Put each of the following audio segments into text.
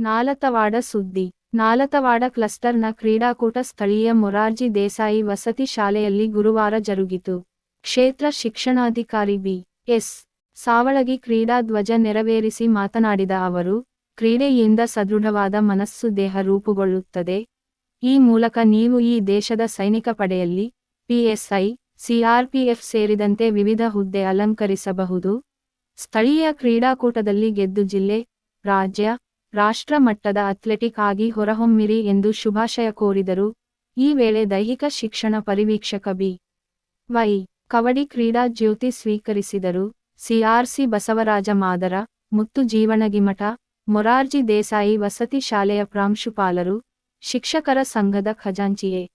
ನಾಲತವಾಡ ಸುದ್ದಿ. ನಾಲತವಾಡ ಕ್ಲಸ್ಟರ್ನ ಕ್ರೀಡಾಕೂಟ ಸ್ಥಳೀಯ ಮೊರಾರ್ಜಿ ದೇಸಾಯಿ ವಸತಿ ಶಾಲೆಯಲ್ಲಿ ಗುರುವಾರ ಜರುಗಿತು. ಕ್ಷೇತ್ರ ಶಿಕ್ಷಣಾಧಿಕಾರಿ ಬಿ. ಎಸ್. ಸಾವಳಗಿ ಕ್ರೀಡಾ ಧ್ವಜ ನೆರವೇರಿಸಿ ಮಾತನಾಡಿದ ಅವರು, ಕ್ರೀಡೆಯಿಂದ ಸದೃಢವಾದ ಮನಸ್ಸು ದೇಹ ರೂಪುಗೊಳ್ಳುತ್ತದೆ. ಈ ಮೂಲಕ ನೀವು ಈ ದೇಶದ ಸೈನಿಕ ಪಡೆಯಲ್ಲಿ ಪಿಎಸ್ಐ ಸಿಆರ್ಪಿಎಫ್ ಸೇರಿದಂತೆ ವಿವಿಧ ಹುದ್ದೆ ಅಲಂಕರಿಸಬಹುದು. ಸ್ಥಳೀಯ ಕ್ರೀಡಾಕೂಟದಲ್ಲಿ ಗೆದ್ದು ಜಿಲ್ಲೆ, ರಾಜ್ಯ ರಾಷ್ಟ್ರ ಮಟ್ಟದ ಅಥ್ಲೆಟಿಕ್ ಆಗಿ ಹೊರಹೊಮ್ಮಿರಿ ಎಂದು ಶುಭಾಶಯ ಕೋರಿದರು. ಈ ವೇಳೆ ದೈಹಿಕ ಶಿಕ್ಷಣ ಪರಿವೀಕ್ಷಕ ಬಿ. ವೈ. ಕವಡಿ ಕ್ರೀಡಾ ಜ್ಯೋತಿ ಸ್ವೀಕರಿಸಿದರು. ಸಿಆರ್ಸಿ ಬಸವರಾಜ ಮಾದರ, ಮುತ್ತು ಜೀವನಗಿಮಠ, ಮೊರಾರ್ಜಿ ದೇಸಾಯಿ ವಸತಿ ಶಾಲೆಯ ಪ್ರಾಂಶುಪಾಲರು, ಶಿಕ್ಷಕರ ಸಂಘದ ಖಜಾಂಚಿಯೆ.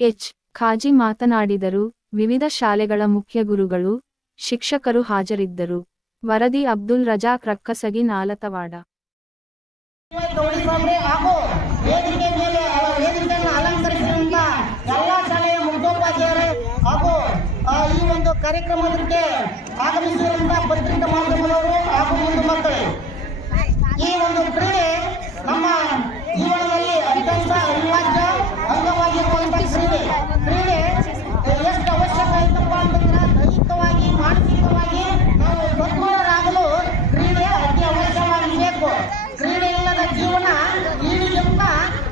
ಎಚ್. ಖಾಜಿ ಮಾತನಾಡಿದರು. ವಿವಿಧ ಶಾಲೆಗಳ ಮುಖ್ಯ ಗುರುಗಳು, ಶಿಕ್ಷಕರು ಹಾಜರಿದ್ದರು. ವರದಿ ಅಬ್ದುಲ್ ರಜಾಕ್ ರಕ್ಕಸಗಿ ನಾಲತವಾಡ. ಸಾಬ್ರೆ ಹಾಗೂ ವೇದಿಕೆ ಮೇಲೆ ವೇದಿಕೆಯನ್ನು ಅಲಂಕರಿಸಿದಂತ ಎಲ್ಲ ಶಾಲೆಯ ಮುಖ್ಯೋಪಾಧ್ಯಾಯರು, ಹಾಗೂ ಈ ಒಂದು ಕಾರ್ಯಕ್ರಮಕ್ಕೆ ಆಗಮಿಸಿರುವಂತಹ ಪತ್ರಿಕಾ ಮಾಧ್ಯಮದವರು ಹಾಗೂ ಮಕ್ಕಳು ಈ ಒಂದು ಕ್ರೀಡೆ ನಮ್ಮ ಜೀವನದಲ್ಲಿ ಅತ್ಯಂತ ಅವಿಭಾಜ್ಯ ಅಂಗವಾಗಿರುವಂತಹ ಕ್ರೀಡೆ ಕ್ರೀಡೆ ಎಷ್ಟು ಅವಶ್ಯಕ ಐತಪ್ಪ ಅಂತಂದ್ರೆ ದೈಹಿಕವಾಗಿ ಮಾನಸಿಕವಾಗಿ ನಾವು ಸದೃಢರಾಗಲು ಕ್ರೀಡೆ ಅತಿ ಅವಶ್ಯವಾಗಿ ಬೇಕು ಕ್ರೀಡೆ ಇಲ್ಲದ ಜೀವನ ಕೀಳಿಗಿಂತ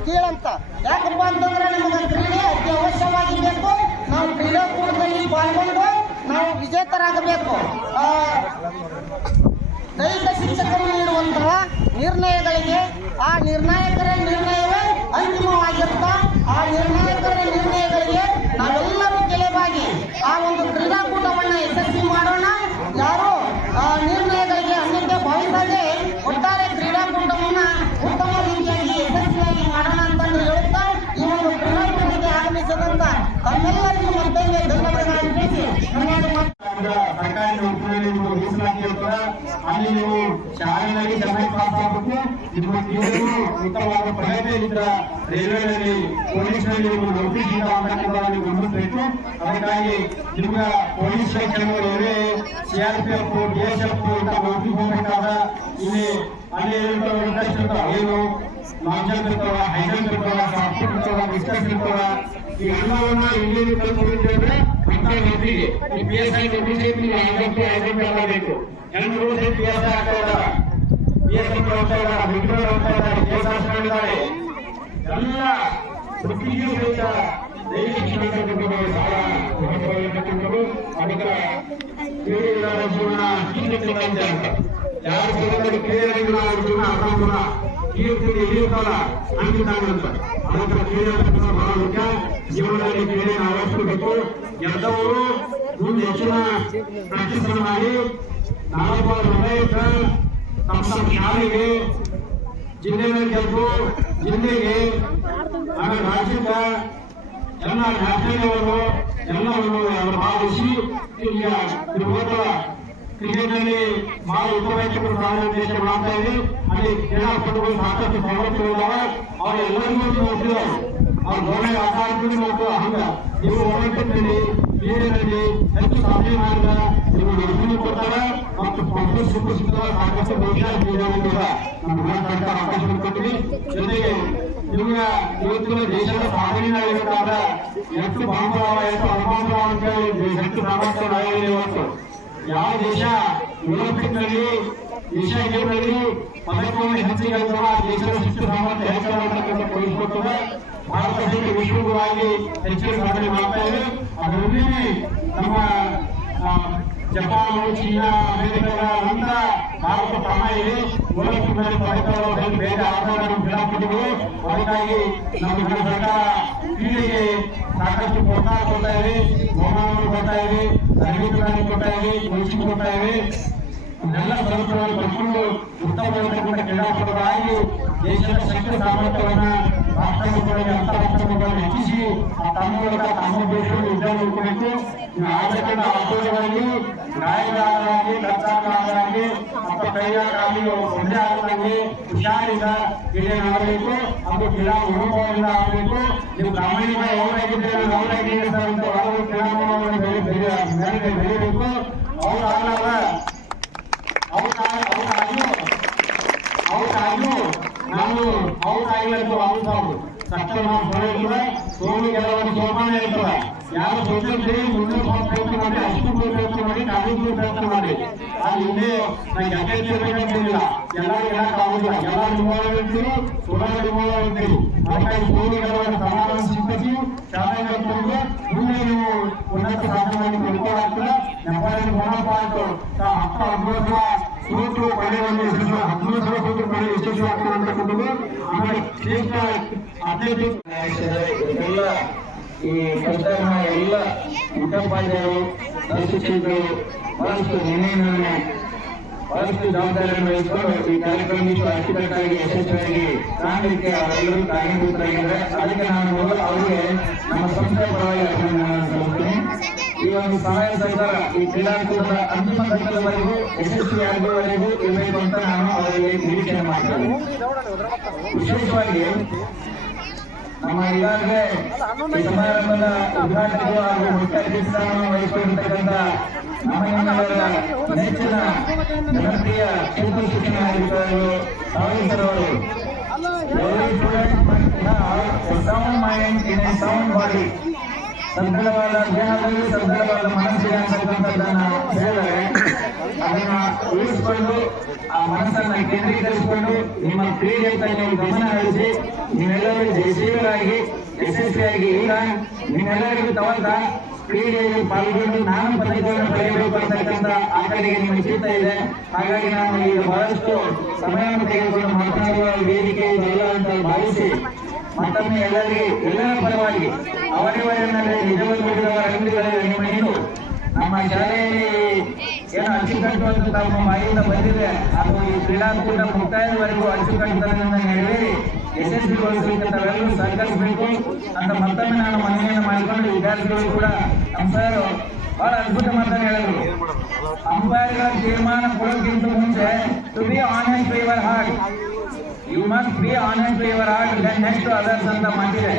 ಕೀಳಂತ. ಯಾಕಪ್ಪ ಅಂತಂದ್ರೆ ನಮಗೆ ಕ್ರೀಡೆ ಅತಿ ಅವಶ್ಯವಾಗಿ ಬೇಕು ನಾವು ಕ್ರೀಡಾಕೂಟದಲ್ಲಿ ಪಾಲ್ಗೊಂಡು ನಾವು ವಿಜೇತರಾಗಬೇಕು. ದೈಹಿಕ ಶಿಕ್ಷಕರು ನೀಡುವಂತಹ ನಿರ್ಣಯಗಳಿಗೆ ಆ ನಿರ್ಣಾಯಕರ ನಿರ್ಣಯವೇ ಅಂತಿಮವಾಗಿರುತ್ತ ಆ ನಿರ್ಣಾಯಕರ ನಿರ್ಣಯಗಳಿಗೆ ನಾವೆಲ್ಲರೂ ಗೆಲುವಾಗಿ ಆ ಒಂದು ಕ್ರೀಡಾಕೂಟವನ್ನು ಉತ್ತಮವಾದ ಪ್ರಗತಿಯಲ್ಲಿದ್ದ ರೈಲ್ವೆನಲ್ಲಿ ಪೊಲೀಸ್ನಲ್ಲಿ ನೀವು ನೌಕರಿ ಸಿಗ ಅಂತಕ್ಕಂಥ ನೀವು ಗಮನಿಸಬೇಕು. ಅದಕ್ಕಾಗಿ ನಿಮ್ಮ ಪೊಲೀಸ್ ಸ್ಟೇಷನ್ಗಳು ಏನೇ C R P F, D S F ಅಂತ ಮಾಹಿತಿ ಹೋಗಬೇಕಾದ ಇಲ್ಲಿ ಅಲ್ಲಿ ಇಂಟ್ರೆಸ್ಟ್ ಇರ್ತಾವ. ಏನು? ಲಾಂಗ್ ಜಂಪ್ ಇರ್ತಾವ ಹೈಜನ್ ಇರ್ತಾವ ಪುಟ್ ಇರ್ತಾವ ಡಿಸ್ಕಸ್ ಇರ್ತಾವ ಈ ಎಲ್ಲವನ್ನ ಇಲ್ಲಿ ಕಲ್ತ್ಕೊಂಡಿದ್ದೇವೆ ಅಂತ ನೌಕರಿಗೆ ಪಿ ಎಸ್ ಐ ನೌಕರಿ ಸಹಿತ ನೀವು ಲಾಂಗ್ ಜಂಪ್ ಹೈ ಜಂಪ್ ಎಲ್ಲ ಬೇಕು ಹೆಣ್ಮಗಳು ಸಹಿತ ಪಿ ಎಸ್ ಐ ಆಗ್ತಾ ಐ ಹೋಗ್ತಾ ಇದ್ದಾರೆ ಮಿಲಿಟರಿ ಹೋಗ್ತಾ ಇದ್ದಾರೆ ಕೆ ಎಸ್ ಆರ್ ಮಾಡಿದ್ದಾರೆ ಎಲ್ಲ ವೃತ್ತಿಗೂ ಸಹಿತ ದೈಹಿಕ ಶಿಕ್ಷಣ ಬಹಳ ಮಹತ್ವವಾಗಿರ್ತಕ್ಕಂಥದ್ದು ಅದಕ್ಕೆ ಕ್ರೀಡೆ ಇಲ್ಲದ ಜೀವನ ಹಿಂದೆ ಅಂತ ಯಾರು ಕ್ರೀಡೆ ಇಲ್ಲ ನಾವು ಜೀವನ ಅದಕ್ಕೆ ಕ್ರೀಡೆ ಅಂತಕ್ಕಂಥ ಬಹಳ ಮುಖ್ಯ ಜೀವನದಲ್ಲಿ ಕ್ರೀಡೆ ಅಳವಡಿಸಬೇಕು ಗೆದ್ದವರು ಮುಂದೆ ಹೆಚ್ಚಿನ ಪ್ರಾಕ್ಟೀಸ್ ಮಾಡಿ ಹೃದಯ ತಮ್ಮ ಶಾಲೆಗೆ ಜಿಲ್ಲೆಯ ಗೆದ್ದು ಜಿಲ್ಲೆಗೆ ಆಮೇಲೆ ರಾಜ್ಯದ ಎಲ್ಲ ನ್ಯಾಷನಲ್ಗಳು ಎಲ್ಲವನ್ನು ಅವರು ಭಾವಿಸಿ ಇಲ್ಲಿಯ ತಿರುಗೋಟ ಕ್ರಿಕೆಟ್ನಲ್ಲಿ ಬಹಳ ಉತ್ತಮ ದೇಶ ಮಾಡ್ತಾ ಇದೆ. ಅಲ್ಲಿ ಕ್ರೀಡಾಪಟುಗಳು ಸಾಕಷ್ಟು ಸವಲತ್ತುಗಳಿದ್ದಾವೆ ಅವ್ರು ಎಲ್ಲರಿಗೂ ನೋಡ್ತಿದ್ದಾರೆ ಅವ್ರು ಗೋಡೆ ಆಟ ಮತ್ತು ಹಂಗ ನೀವು ಒಳಗಿನಲ್ಲಿ ಕ್ರೀಡೆಯಲ್ಲಿ ಹೆಚ್ಚು ಸಾಧನೆ ಮಾಡಿದ ನೀವು ನರ್ಸರಿ ಕೊಡ್ತಾರೆ. ಮತ್ತು ಸಿಕ್ಕು ಸಿಗ್ತದೆ ಸಾಕಷ್ಟು ಬಹುಶಃ ಕ್ರೀಡಾಂಗದ ನಮ್ಮ ಭಾರತ ಸರ್ಕಾರ ಅವಕಾಶ ಕೊಟ್ಟಿದೆ ಜೊತೆಗೆ ನಿಮ್ಗೆ ಇವತ್ತಿನ ದೇಶದ ಸಾಧನೆ ಆಗಿರ್ತಾರ ಎಷ್ಟು ಬಾಂಧವ ಎಷ್ಟು ಅನುಬಂಧವ ಅಂತ ಹೇಳಿ ಹೆಚ್ಚು ನಾವಿದೆ ಇವತ್ತು ಯಾವ ದೇಶ ಒಲಿಂಪಿಕ್ನಲ್ಲಿ ಏಷ್ಯಾ ಗೇಮ್ನಲ್ಲಿ ಪದಕವನ್ನು ಹೆಚ್ಚಿಗೆ ದೇಶದ ಶಿಸ್ತು ಸಾಮರ್ಥ್ಯ ಹೆಚ್ಚಾಗತಕ್ಕಂಥ ತೋರಿಸ್ಕೊಡ್ತದೆ ಭಾರತ ಸಹಿತ ವಿಶ್ವವಾಗಿ ಹೆಚ್ಚಿನ ಸಾಧನೆ ಮಾಡ್ತಾ ಇದೆ ಅದರಲ್ಲಿ ನಮ್ಮ ಆ, ಜಪಾನ್ ಚೀನಾ ಅಮೆರಿಕದ ನಂತರ ಭಾರತ ಕ್ರಮ ಇದೆ ಒಲಿಂಪಿಕ್ನಲ್ಲಿ ಪದಕಗಳು ಬೇರೆ ಆಟಗಾರ ನಮ್ಮ ಕ್ರೀಡಾಪಟುಗಳು ಅದಕ್ಕಾಗಿ ನಮ್ಮ ಕನ್ನಡ ಸರ್ಕಾರ ಕ್ರೀಡೆಗೆ ಸಾಕಷ್ಟು ಪ್ರೋತ್ಸಾಹ ಕೊಡ್ತಾ ಇದೆ ಬಹುಮಾನವನ್ನು ಕೊಡ್ತಾ ಇದೆ ತರಬೇತಿಗಳನ್ನು ಕೊಡ್ತಾ ಇದೆ ಕೋಚಿಂಗ್ ಕೊಡ್ತಾ ಇದೆ ಇದೆಲ್ಲ ಸೌಲಭ್ಯಗಳನ್ನು ಪಡ್ಕೊಂಡು ಉತ್ತಮವಾಗಿರ್ತಕ್ಕಂಥ ಕ್ರೀಡಾಪಟುಗಳಾಗಿ ದೇಶದ ಶಕ್ತಿ ಸಾಮರ್ಥ್ಯವನ್ನ ರಾಷ್ಟ್ರ ಮಟ್ಟದಲ್ಲಿ ಅಂತಾರಾಷ್ಟ್ರ ಮಟ್ಟದಲ್ಲಿ ಹೆಚ್ಚಿಸಿ ಆ ತಮ್ಮ ಮೂಲಕ ತಮ್ಮ ದೇಶವನ್ನು ಯುದ್ಧ ನೋಡ್ಕೋಬೇಕು ನೀವು ಆಗತಕ್ಕಂಥ ಆಟೋಟಗಳಲ್ಲಿ ಗಾಯಗಾರರಾಗಿ ಕಚ್ಚಾಗಾರರಾಗಿ ಅಥವಾ ಕೈಗಾರರಾಗಿ ಒಂದೇ ಆಗದಂಗೆ ಹುಷಾರಿಂದ ಕ್ರೀಡೆ ಮಾಡಬೇಕು ಅದು ಕ್ರೀಡಾ ಮನೋಭಾವದಿಂದ ಆಗಬೇಕು ನೀವು ಪ್ರಾಮಾಣಿಕವಾಗಿ ಅವರಾಗಿದ್ದರೆ ಅವರಾಗಿದ್ದೀರಿ ಸರ್ ಅಂತ ಹೊರಗೆ ಕ್ರೀಡಾಂಗಣವನ್ನು ಬೆಳೆ ಬೆಳೆ ಮೇಲೆ ಬೆಳೆಯಬೇಕು ಅವ್ರು ಆಗಲ್ಲ ಅವ್ರು ಅವ್ರಾಗ್ಯೂ ಅವ್ರಾಗ್ಯೂ ನಾವು ಆಗಿಲ್ಲ ಅಂತ ವಾಪಸ್ ಅವರು ತಕ್ಷಣ ನಾವು ಬರೋದಿಲ್ಲ ಸೋಲು ಗೆಲುವನ್ನು ಸೋಮಾನ ಇರ್ತದ ಯಾರು ಸೋತಿರ್ತೀರಿ ಮುಂದೆ ಸ್ವಲ್ಪ ಪ್ರಯತ್ನ ಮಾಡಿ ಅಷ್ಟು ಪ್ರಯತ್ನ ಮಾಡಿ ಕಾಲೇಜು ಪ್ರಯತ್ನ ಮಾಡಿ ಅದು ಹಿಂದೆ ನಾನು ಗೆದ್ದೆ ಇರ್ಬೇಕಂತಿಲ್ಲ ಎಲ್ಲರೂ ಹೇಳಕ್ ಆಗುದಿಲ್ಲ ಎಲ್ಲ ನಿಮ್ಮೊಳಗೆ ಇರ್ತೀವಿ ಸೋಲಾಗ ನಿಮ್ಮೊಳಗೆ ಇರ್ತೀವಿ ಹಾಗಾಗಿ ಸೋಲು ಗೆಲುವನ್ನು ಶಿಕ್ಷಕರು ಬಹಳಷ್ಟು ನಿರ್ಣಯಗಳನ್ನು ಬಹಳಷ್ಟು ಜವಾಬ್ದಾರಿಯನ್ನು ವಹಿಸಿಕೊಂಡು ಈ ಕಾರ್ಯಕ್ರಮಕ್ಕೆ ಅಚ್ಚುಕಟ್ಟಾಗಿ, ಯಶಸ್ವಿಯಾಗಿ ಕಾಣಲಿಕ್ಕೆ ಅವರೆಲ್ಲರೂ ಕಾರ್ಯನಿರತರಾಗಿದ್ದಾರೆ ಅದಕ್ಕೆ ನಾನು ಮೊದಲು ಅವರಿಗೆ ನಮ್ಮ ಸಂಸ್ಥೆಯ ಪರವಾಗಿ ಅಭಿನಂದನೆಗಳನ್ನು ಈ ಒಂದು ಸಹಾಯ ಸಹಕಾರ ಈ ಕ್ರೀಡಾಕೂಟದ ಅಂತಿಮ ಹಂತದವರೆಗೂ ಯಶಸ್ವಿಯಾಗುವವರೆಗೂ ಇರಬೇಕು ಅಂತ ನಾನು ಅವರಿಗೆ ನಿರೀಕ್ಷೆ ಮಾಡ್ತೇನೆ. ವಿಶೇಷವಾಗಿ ನಮ್ಮ ಇಲಾಖೆ ಈ ಸಮಾರಂಭದ ಉದ್ಘಾಟಕರು ಹಾಗೂ ಮುಖ್ಯ ಅತಿಥಿಗಳನ್ನು ವಹಿಸಿಕೊಂಡಿರ್ತಕ್ಕಂಥ ನಮ್ಮ ನಿಮ್ಮೆಲ್ಲರ ನೆಚ್ಚಿನ ಜನಪ್ರಿಯ ಕ್ಷೇತ್ರ ಶಿಕ್ಷಣ ಅಧಿಕಾರಿಗಳು ಸಾವೀಸರವರು sound mind in sound body ಸದೃಢವಾದ ದೇಹದಲ್ಲಿ ಸದೃಢವಾದ ಮನಸ್ಸಿಗೆ ಅಂತಕ್ಕಂಥದ್ದನ್ನ ಹೇಳಿದರೆ, ಅದನ್ನ ಉಳಿಸಿಕೊಂಡು, ಆ ಮನಸ್ಸನ್ನ ಕೇಂದ್ರೀಕರಿಸಿಕೊಂಡು ನಿಮ್ಮ ಕ್ರೀಡೆ ನೀವು ಗಮನ ಹರಿಸಿ, ನೀವೆಲ್ಲರೂ ಜಯಶೀಲರಾಗಿ, ಯಶಸ್ವಿಯಾಗಿ ಈಗ ನಿಮ್ಮೆಲ್ಲರಿಗೂ ತಗೊಂಡ ಕ್ರೀಡೆಯಲ್ಲಿ ಪಾಲ್ಗೊಂಡು ನಾನು ಪದಕವನ್ನು ಪಡೆಯಬೇಕು ಅಂತಕ್ಕಂಥ ಆ ಕಡೆಗೆ ನಿಮ್ಮ ಚಿತ್ತ ಇದೆ. ಹಾಗಾಗಿ ನಾನು ಈಗ ಬಹಳಷ್ಟು ಸಮಯವನ್ನು ತೆಗೆದುಕೊಂಡು ಮಾತನಾಡುವ ವೇದಿಕೆ ಇದೆಲ್ಲ ಅಂತ ಭಾವಿಸಿ ಮತ್ತೊಮ್ಮೆ ಎಲ್ಲರಿಗೆ ಎಲ್ಲರ ಪರವಾಗಿ ಅವರಿವರನ್ನಲ್ಲಿ ನಿಜವನ್ನು ಬಿಡುವ ಅಂಗಡಿಗಳಲ್ಲಿ ನಿಮ್ಮ ನೀನು ನಮ್ಮ ಶಾಲೆಯಲ್ಲಿ ಏನು ಅಚ್ಚುಕಟ್ಟು ಅಂತ ತಮ್ಮ ಮಾಹಿತಿ ಬಂದಿದೆ. ಅದು ಈ ಕ್ರೀಡಾಕೂಟ ಮುಕ್ತಾಯದವರೆಗೂ ಅಚ್ಚುಕಟ್ಟುತನದಿಂದ ನೆರವೇರಿ ಯಶಸ್ವಿಗೊಳಿಸಲಿಕ್ಕೆ ತಾವೆಲ್ಲರೂ ಸಹಕರಿಸಬೇಕು ಅಂತ ಮತ್ತೊಮ್ಮೆ ನಾನು ಮನವಿಯನ್ನು ಮಾಡಿಕೊಂಡು ವಿದ್ಯಾರ್ಥಿಗಳು ಕೂಡ ನಮ್ಮ ಸರ್ ಬಹಳ ಅದ್ಭುತ ಮಾತನ್ನು ಹೇಳಿದ್ರು. ಅಂಪೈರ್ಗಳ ತೀರ್ಮಾನ ಕೊಡೋಕ್ಕಿಂತ ಮುಂಚೆ to be to your heart you must be honest to your then next others ಅಂತ ಮಾಡಿದೆ.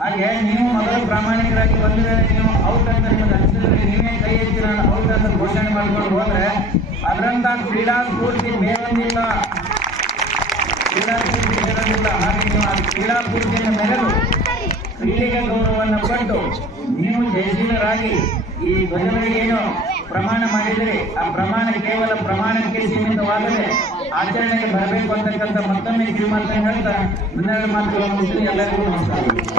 ಹಾಗೆ ನೀವು ಮೊದಲು ಪ್ರಾಮಾಣಿಕರಾಗಿ ಬಂದರೆ ನೀವು ಔಟ್ ಅಂತ ನಿಮಗೆ ಅನಿಸಿದ್ರೆ ನೀವೇ ಕೈ ಎತ್ತಿರ ಔಟ್ ಅಂತ ಘೋಷಣೆ ಮಾಡ್ಕೊಂಡು ಹೋದ್ರೆ ಅದರಂತ ಕ್ರೀಡಾ ಸ್ಫೂರ್ತಿ ಬೇರೊಂದಿಲ್ಲ ಕ್ರೀಡಾ ಸ್ಫೂರ್ತಿ ಬೇರೊಂದಿಲ್ಲ ಹಾಗೆ ನೀವು ಆ ಕ್ರೀಡಾ ಸ್ಫೂರ್ತಿಯನ್ನು ಮೆರೆದು ಕ್ರೀಡೆಗೆ ಗೌರವವನ್ನು ಕೊಟ್ಟು ನೀವು ಜಯಶೀಲರಾಗಿ ಈ ಧ್ವಜಗಳಿಗೇನು ಪ್ರಮಾಣ ಮಾಡಿದರೆ ಆ ಪ್ರಮಾಣ ಕೇವಲ ಪ್ರಮಾಣಕ್ಕೆ ಸೀಮಿತವಾಗದೆ ಆಚರಣೆಗೆ ಬರಬೇಕು ಅಂತಕ್ಕಂಥ ಮತ್ತೊಮ್ಮೆ ಕಿವಿಮಾತನ್ನು ಹೇಳ್ತಾ ಇನ್ನೆರಡು ಮಾತುಗಳನ್ನು ಎಲ್ಲರಿಗೂ ನಮಸ್ಕಾರ.